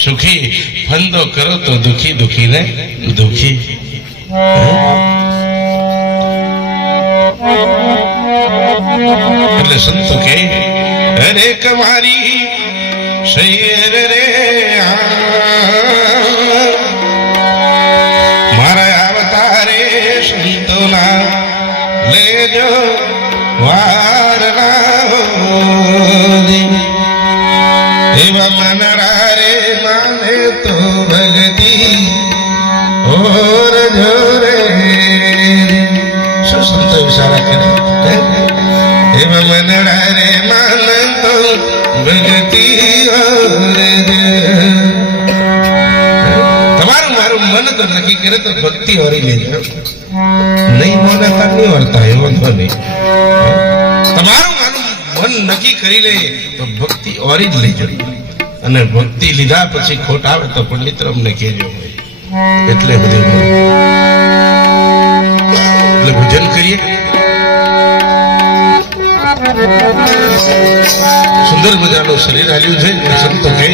સુખી ફંદો કરો તો દુખી દુખી ને દુખી એટલે સંતો કે અરે કમારી શૈર રે મારા અવતારે સંતોના લેજો વાર એવા મનડા રે માને તો ભગતી ઓર જોરે શું સંતો વિચારા કરે એવા મનડા રે માને તો ભગતી તમારું મારું મન તો નક્કી કરે તો ભક્તિ ઓરી લેજો નહીં મને નહીં વર્તા એ વાંધો નહીં તમારું મારું મન નક્કી કરી લે તો ભક્તિ ઓરી જ લેજો અને ભક્તિ લીધા પછી ખોટ આવે તો પંડિત અમને કહેજો એટલે બધું એટલે ભજન કરીએ સુંદર મજાનું શરીર હાલ્યું છે સંતો કહે